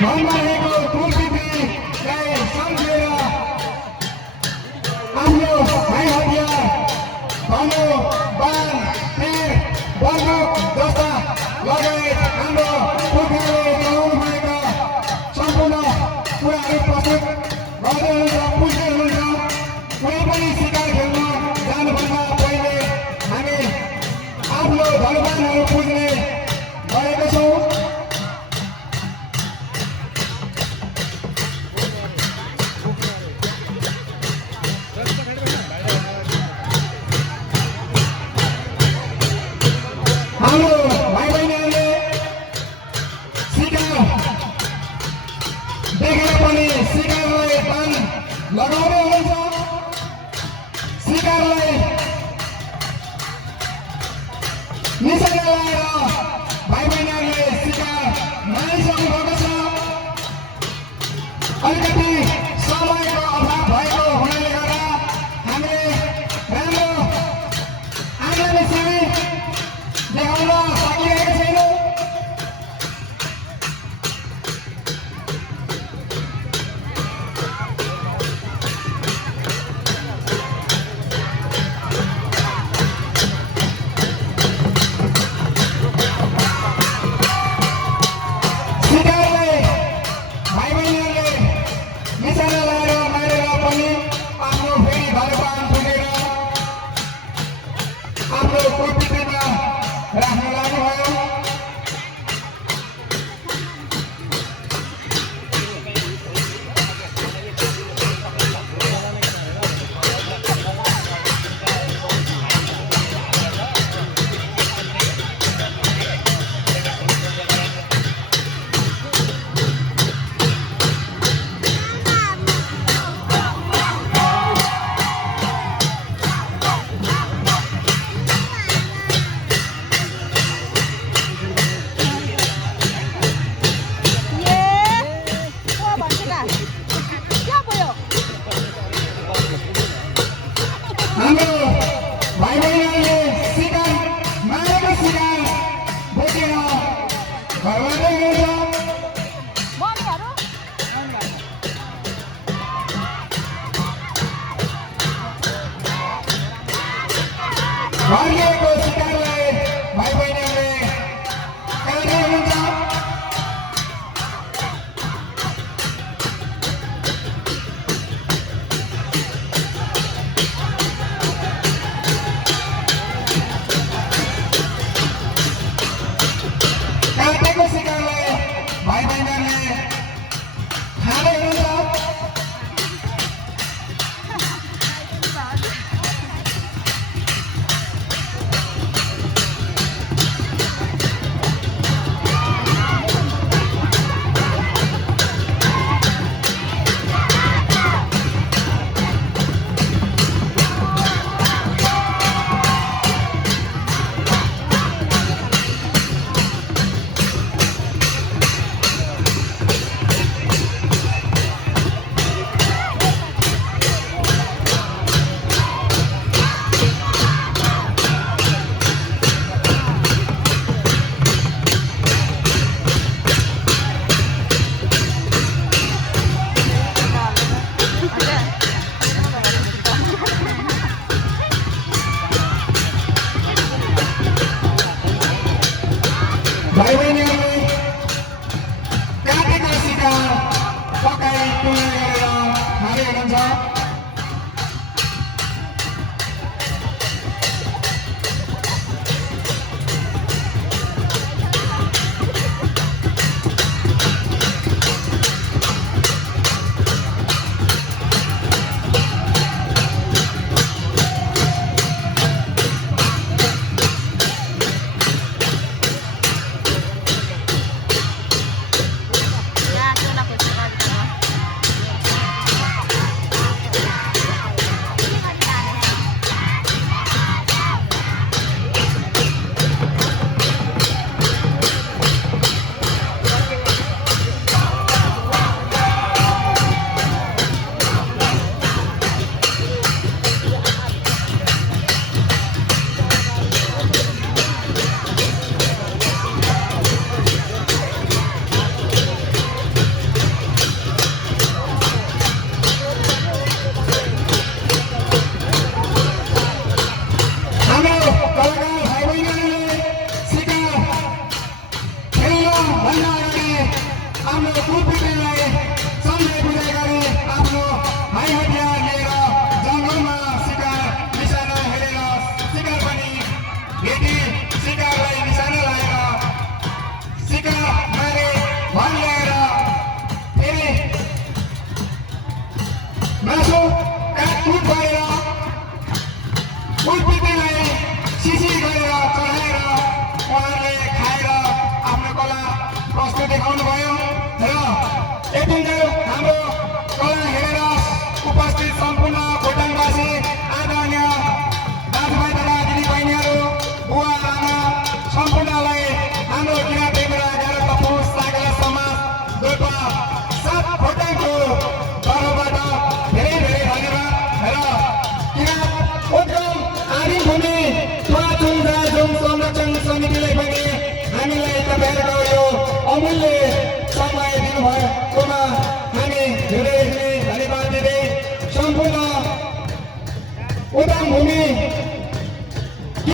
मनमा रहेको कुलवृत्तिलाई सम्झेर आफ्नो भाइ हतियार धनु बाण तीर बन्दुक जस्ता लगायत हाम्रो पुर्खाले चलाउनु भएका सम्पूर्ण कुराहरू प्रस्तुत गर्दै हुनुहुन्छ, पुज्दै हुनुहुन्छ। कुनै पनि शिकार खेल्न जानुभन्दा पहिले हामी आफ्नो धनुबाणहरू पुज्ने गरेका छौँ। हाम्रो भाइ बहिनीहरूले शिकार देखेर पनि शिकारलाई बाण लगाउँदै हुनुहुन्छ। शिकारलाई निशाना लगाएर भाइ बहिनीहरूले शिकार मानिसक्नु भएको छ। अलिकति समयको अभाव भएको हुनाले गर्दा हामीले राम्रो आगामी छवि देखाउन सकिरहेका छैनौँ। शिकारलाई भाइ बहिनीहरूले निशाना लगाएर मारेर पनि आफ्नो फेरि धनुबाण पुगेर आफ्नो कुलवृत्तिमा राख्न लाग्नुभयो। हाम्रो भाइ बहिनीहरूले शिकार मारेको शिकार बोकेर घरबाटै हिँड्छ। घर ल्याएको शिकारलाई भाइ बहिनीहरूले काट्दै हुनुहुन्छ। काटेको शिकारलाई भाइ बहिनीहरूले खाँदै हुनुहुन्छ। आफ्नो कुलपितृलाई सम्झने पूजा गरे आफ्नो हाई हतियार लिएर जङ्गलमा शिकार निशाना हेरेर शिकार पनि भेटी शिकारलाई निशाना लाएर शिकार मारे भन ल्याएर फेरि मासु काटकुट गरेर कुलपितृलाई सिसी गरेर चढाएर उहाँहरूले खाएर आफ्नो कला प्रस्तुत देखाउनु भयो र यतिन्जेल हाम्रो कला हेरेर उपस्थित सम्पूर्ण खोटाङवासी आदरणीय दाजुभाइ तथा दिदीबहिनीहरू बुवा आमा सम्पूर्णलाई हाम्रो किराँत टेम्रा गाह्रो तपुस सागला समाज दोलपा सात खोटाङको तर्फबाट धेरै धेरै धन्यवाद र किराँत उद्गम आदिम भूमि पुरातन राजौँ संरक्षण समितिलाई पनि हामीलाई तपाईँहरूको यो अमूल्य समय दिनुभएकोमा हामी धेरै धेरै धन्यवाद दिँदै सम्पूर्ण उद्गम भूमि